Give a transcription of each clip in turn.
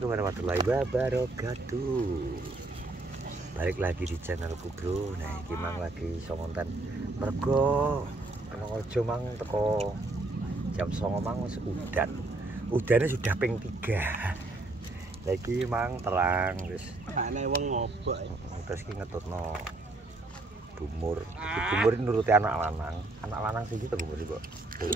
Assalamualaikum warahmatullahi wabarakatuh. Balik lagi di channelku bro. Nah ini mang lagi songonten mergo nang aja mang teko jam 09.00 mang wis udan. Udannya sudah ping 3. Lagi mang terang wis. Ana wong ngobok. Terus iki ngetutno bumur. Bumur nuruti anak lanang. Anak lanang sing iki bumur iki kok.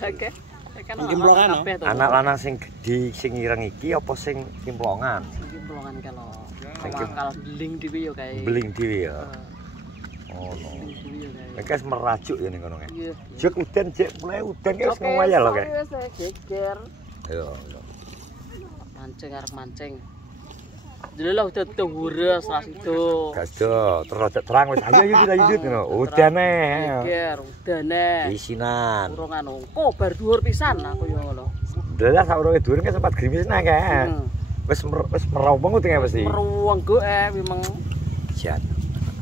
Oke. Kimplongan anak lanang sing gedhi sing ireng iki apa sing kimplongan? Kimplongan kalau bakal beling dhewe ya kae. Beling dhewe ya. Oh no. Nek wis merajuk ya ning kono kae. Jek udan jek mulai udan wis ngoyal lho kae. Wis geger. Ayo. Mancing arep mancing. Jelas udah tuhura sasido. Gasdo, terus terang wis ayo kita yudut ngono. Udane. Geger, udane. Isinan. Urung anu, kobar dhuwur pisan aku yo ngono. Delas sak urunge dhuwur sempat grimis nang kae. Wis merawang utek mesti. Meruweng goe memang jan.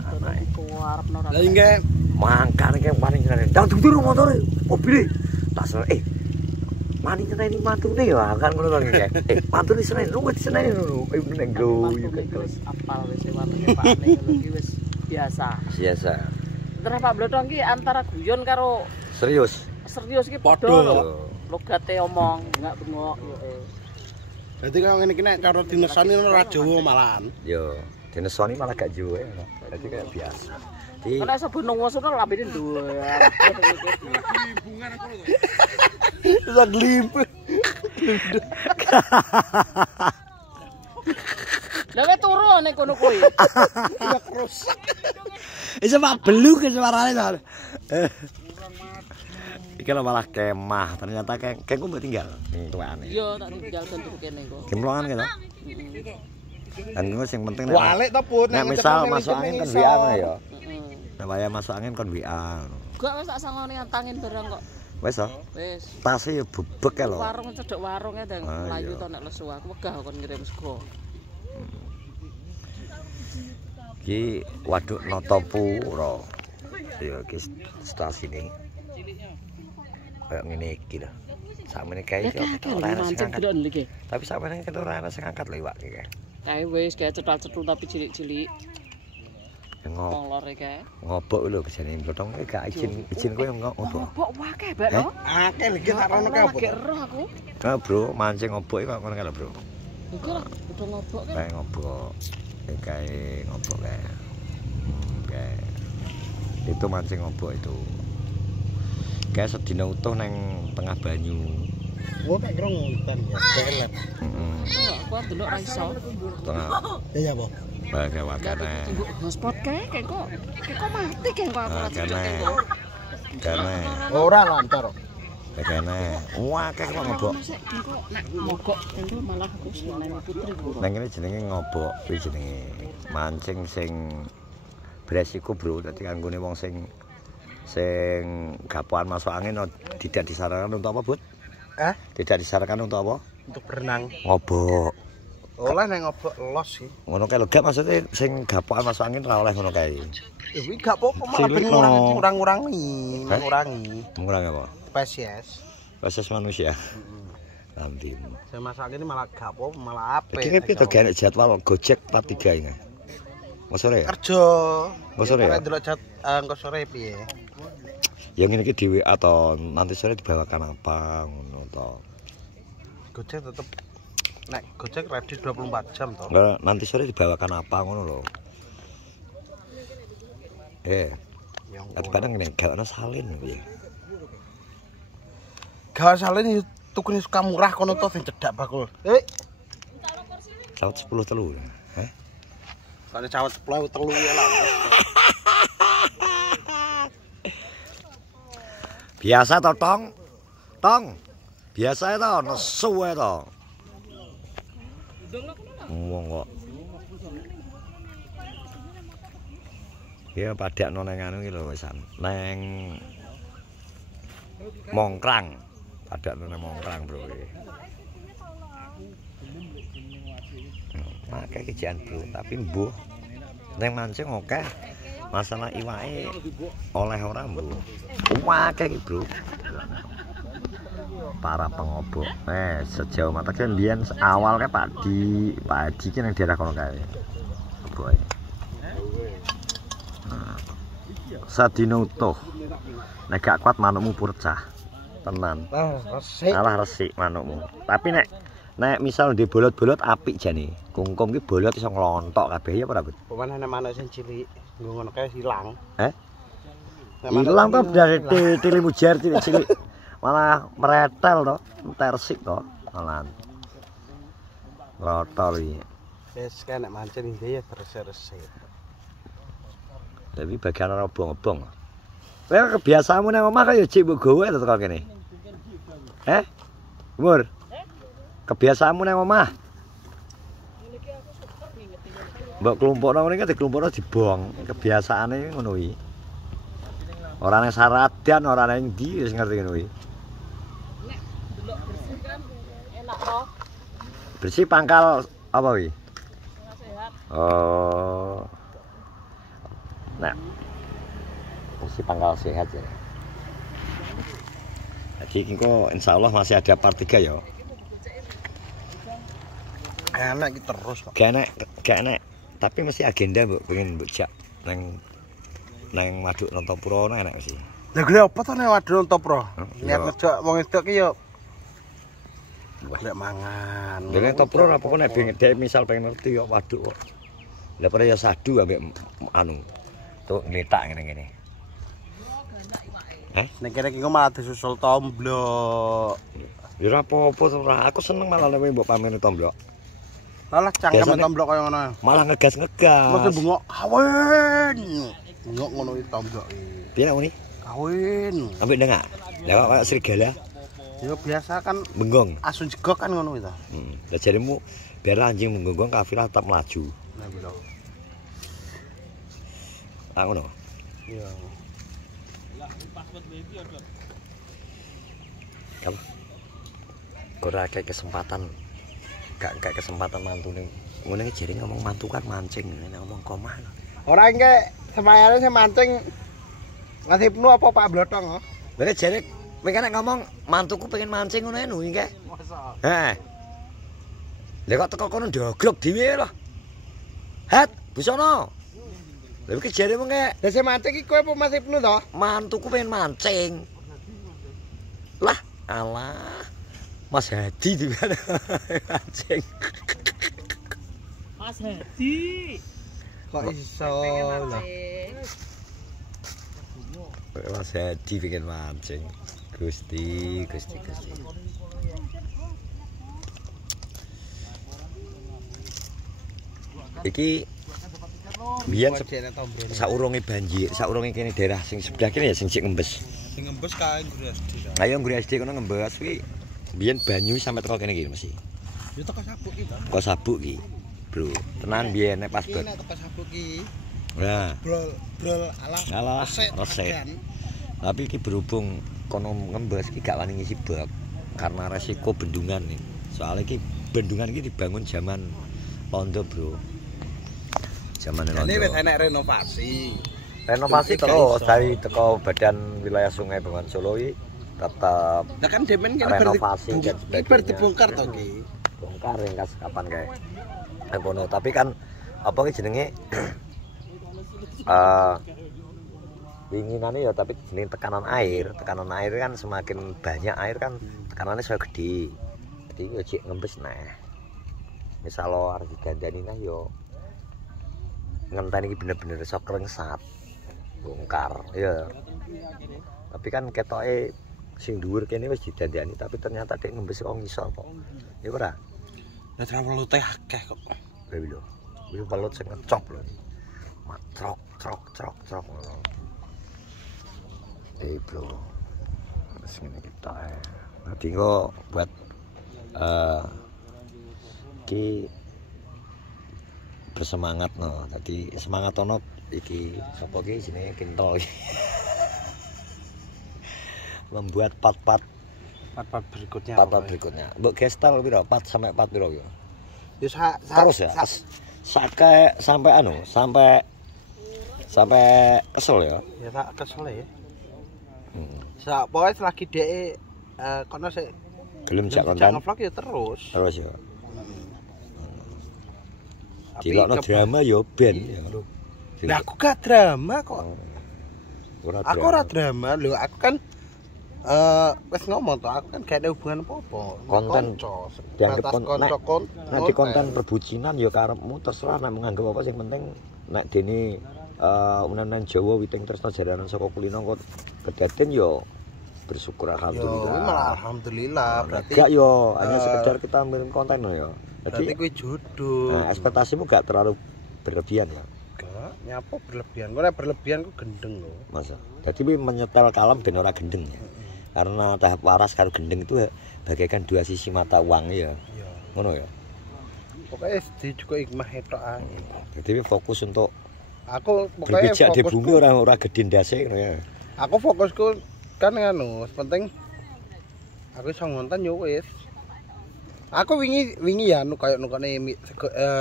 Anake arepno ra. Lah inge mangkane ke paling jenenge. Ndang tur motore, mobile. Tak sel mani nyeneni mantune ya kan ngono to iki. Mantune seneni lu wis seneni ngono. Nek go wis apal wis watune Pak Nek iki wis biasa. Biasa. Terus Pak Blodong iki antara guyon karo serius. Serius iki padha lho. Logate omong enggak bengok yo. Dadi kaya ngene iki nek karo dinesoni ora Jawa malahan. Yo, dinesoni malah gak Jawa ngono. Dadi kaya biasa. Nek sebelum ngono lambene duwe. Limbungan aku lho. Bisa glimp. Lah turu nek kono kuwi. Ya terus. Isa mak beluk suarane to. Iki lho malah kemah, ternyata kengku mbok tinggal ning tuane. Iya, tak tinggal kan turu kene kok. Kimplongan gitu. Dan ngono sing penting nek walik to Put, nek misal masuk angin kan WA ya. Nek waya masuk angin kan WA. Gak wis tak sangone antangin barang kok. Wis to? Wis. Tase ya bebek ya lho. Warung cedhek warunge ndang mlayu to nek lesu aku wegah kon ngirim sego. Iki waduk Notopuro. Ya iki stasiune. Kayak ngene iki lho. Sakmene kae iso ora ana sing angkat. Tapi sakmene kan ora ana sing angkat lho iwak iki. Kae wis kae cetal-cetul tapi cilik-cilik. Ngolor kae. Ngobok lho bejane Blodong gak izin kowe ngobok. Ngobok akeh bae lho. Akeh iki sak rono kae apa? Akeh roh aku. Nah, bro, mancing ngobok kok ngono kae lho, Bro. Iki lho udah ngobok kan. Kae ngobok. Kae ngobok kae. Kae. Itu mancing ngobok itu. Kayak sedina utuh neng tengah banyu. Oh, tak kira nguntan ya. Kelet. Heeh. Aku delok ra iso. Tengah. Iya, Po. Bagai wakane. Hotspot kae kok mati kae kok aku. Karena Ora lancar. karena wah kayak kok ngobok. Nek mogok tentu malah aku seneng putri kok. Nang ngene jenenge ngobok, kuwi jenenge mancing sing beresiko, Bro. Dadi kanggone wong sing gapoan masuk angin tidak disarankan untuk apa, Bud? Tidak disarankan untuk apa? Untuk berenang. Ngobok. Oleh nek ngobok los sih. Ngono kae lho, gak maksudnya sing gapokan masuk angin ra oleh ngono kae. Kuwi gak apa-apa malah ben ngurangi. Mengurangi apa? Spesies. Proses manusia. Nanti. Saya masak ini malah gak apa-apa, malah apik. Iki piye to gak jadwal Gojek 43 iki. Mau sore ya? Kerja. Mau sore ya? Delok engko sore piye? Yang ini di WA atau nanti sore dibawakan apa ngono to. Gojek tetep nek Gojek ready 24 jam to. Enggak, nanti sore dibawakan apa ngono lho. Tapi kadang ngene gak ana salin piye. Gak salin tukune suka murah kono to sing cedhak bakul. Sawet 10 telu. Soale cawet 10 telu ya lah. Biasa to, Tong? Tong. Biasa to, nesu ae to. Wong kok. Ya padakno nang anu iki lho wisan. Nang Mongkrang. Padakno nang Mongkrang, Bro iki. Makanya kejian, Bro, tapi mbuh neng mancing oke. Masalah iwake oleh orang, Bro. Akeh iki, Bro. para pengobok. Sejauh mata kan biyen awal kae Pak Adi ki nang daerah kono kae. Oboke. Sadina utuh. Nek gak kuat manukmu purcah. Tenan. Resik. Alah resik manukmu. Tapi nek misal di bolot-bolot apik jane. Kungkum ki bolot iso nglontok kabeh ya ora, Bu? Pemane nek manuk sing cilik ngono kae hilang. Hilang to dari tili mujar cilik-cilik. Malah meretel to, tersik to. Malah. Rotol iki. Wis kan nek mancing ndi ya resik-resik. Tapi bagian ora obong-obong. Kowe kebiasaanmu nang omah kaya jek mbok gowe to teko kene. Umur. Kebiasaanmu nang omah. Mbok kelompokno ngene iki dikelompokno dibong. Kebiasaane ngono iki. Ora nang saradan, ora nang ndi wis ngerti ngono iki. Nek delok bersih kan enak toh. Bersih pangkal apa iki? Sehat. Oh. Nah. Bersih pangkal sehat ya. Jadi engko insyaallah masih ada part 3 ya. Enak iki terus kok. Gak enak. Tapi mesti agenda mbok pengen mbok jak nang waduk Nontopuro enak mesti. Lah gue apa to nek wadon Topro? Niat Yo. ngejak wong edok ki yo. Golek mangan. Lha Nontopuro apa kok nek dhek misal pengen ngerti yo waduk kok. Lah pada ya sadu ambek anu. Tuk ngletak ngene-ngene. Nek kene iki malah disusul tomblok. Ya ora apa-apa to ora. Aku seneng malah nek mbok pamene tomblok. Lah cangkem Biasane- tomblok kaya ngono. Malah ngegas-ngegas. Mesti bengok kawin. Bengok ngono iki tomblok iki. Piye nek ngene? Kawin. Ambek ndengak. Lah kok kayak serigala Yo biasa kan benggong. asun jegok kan ngono itu. Lah jarimu biar anjing menggonggong kafilah tetap melaju. Nah gitu. Ah ngono. Iya. Kamu ora kayak kesempatan gak kesempatan mantu ning ngene iki jare ngomong mantu kan mancing nek ngomong komah. Ora engke semayane sing mancing nasibnu apa Pak Blotong? Lha jare kowe kan ngomong mantuku pengen mancing ngono enu iki. Masa. Heh. Lha kok teko kono ndoglok dhewe lho. Het, busono. Lha iki jare mengke Lah sing mancing iki kowe apa nasibnu to? mantuku pengen mancing. Lah, alah. Mas Hadi di mana mancing. Mas Hadi. Kok iso lah. Mas Hadi pengen mancing. Gusti. Iki biyen saurunge banjir, saurunge kene daerah sing sebelah kene ya sing sik ngembes. Sing ngembes kae Guru SD. Ayo Guru SD kono ngembes kuwi biyen banyu sampe teko kene iki mesti. Yo teko sabuk iki, Pak. Kok sabuk iki. Bro, tenan biyen nek pas Iki nek teko sabuk iki. Nah, Brol alah resik. Tapi iki berhubung kono ngembes iki gak wani ngisi bak karena resiko bendungan nih. Soalnya iki bendungan iki dibangun zaman Londo, Bro. Zaman Londo. Ini wis enek renovasi. Renovasi terus dari teko Badan Wilayah Sungai Bengawan Solo iki tetap Lah kan demen kene renovasi dan sebagainya. dibongkar to iki. Bongkar ringkas kapan kae. Kono tapi kan apa ki jenenge winginane ya tapi jenenge tekanan air kan semakin banyak air kan tekanannya saya gede. Jadi yo cek ngembes nah. Misal lo arep digandani nah yo ngenteni iki bener-bener iso krengsat. Bongkar ya. Tapi kan ketoke sing dhuwur kene wis didandani tapi ternyata dek ngembes kok ngisor kok. Ya ora. Lah travel teh akeh kok. Lha lho. Wis welut sing ngecop lho. Matrok trok. Bro. Wis ngene kita. Nanti kok buat ki bersemangat no. Tadi semangat ono iki sapa ki jenenge Kintol. Membuat part-part berikutnya. part berikutnya. Mbok gestal piro? 4 sampai 4 piro yo? Yo Terus ya. Sampai anu, sampai kesel ya. Ya tak kesel ya. Sak pokoke selagi dhek kono sik Gelem jak Jak konten. ngevlog ya terus. Terus ya. Tapi Dilokno drama ya ben ya. Lah aku gak drama kok. Ora Aku ora drama lho, aku kan wis ngomong tuh, aku kan gak ada hubungan apa-apa. Konten dianggap nek di konten konten. perbucinan ya karepmu terserah nek menganggap apa sing penting nek dene unan-unan Jawa witing tresna jaranan saka kulino kok kedaden ya bersyukur Yo, alhamdulillah. malah alhamdulillah berarti. Gak yo, hanya sekedar kita ambil konten ya. Berarti Jadi kuwi jodoh. nah, ekspektasimu gak terlalu berlebihan ya. Gak, nyapa berlebihan. Kok nek berlebihan ku gendeng lho. Masa. Jadi menyetel kalem ben ora gendeng ya. Karena tahap waras karo gendeng itu bagaikan dua sisi mata uang ya. Iya. Ngono ya. Pokoknya SD juga hikmah etok ae. Jadi fokus untuk Aku pokoknya berpijak di bumi fokusku, ora gede ndase ngono ya. aku fokusku kan nganu, penting aku iso ngonten yo wis. Aku wingi ya anu koyo nukone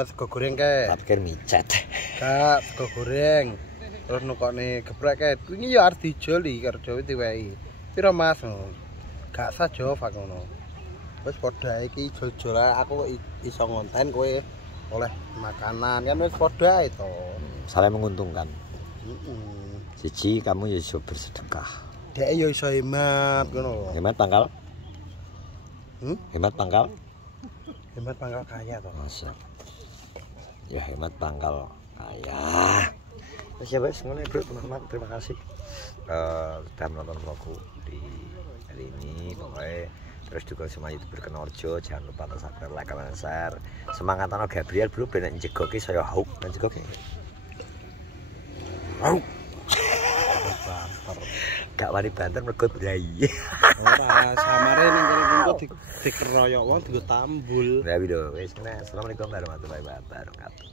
sego goreng kae. Tak pikir micet. Gak sego goreng. Terus nukone geprek kae. Wingi ya arep dijoli karo Jawa diwehi. Piro Mas? Gak sajo fak ngono. Wis padha iki jojol aku iso ngonten kowe oleh makanan kan wis padha ae to. Saling menguntungkan. Heeh. Siji kamu ya iso bersedekah. Dek yo iso hemat ngono. Hemat pangkal. Hemat pangkal. Hemat pangkal kaya to. Masa. Ya hemat pangkal kaya. Ya wes ngono bro, teman-teman terima kasih sudah menonton vlogku di hari ini. Pokoknya terus juga semua youtuber Kenorjo jangan lupa subscribe, like, comment, share. Semangat ana Gabriel bro ben njegoki saya hauk dan njegoki. Hauk. Gak wani banter mergo brai. Ora samare ning kene engko dikeroyok wong digo tambul. Nah, wis assalamualaikum warahmatullahi wabarakatuh.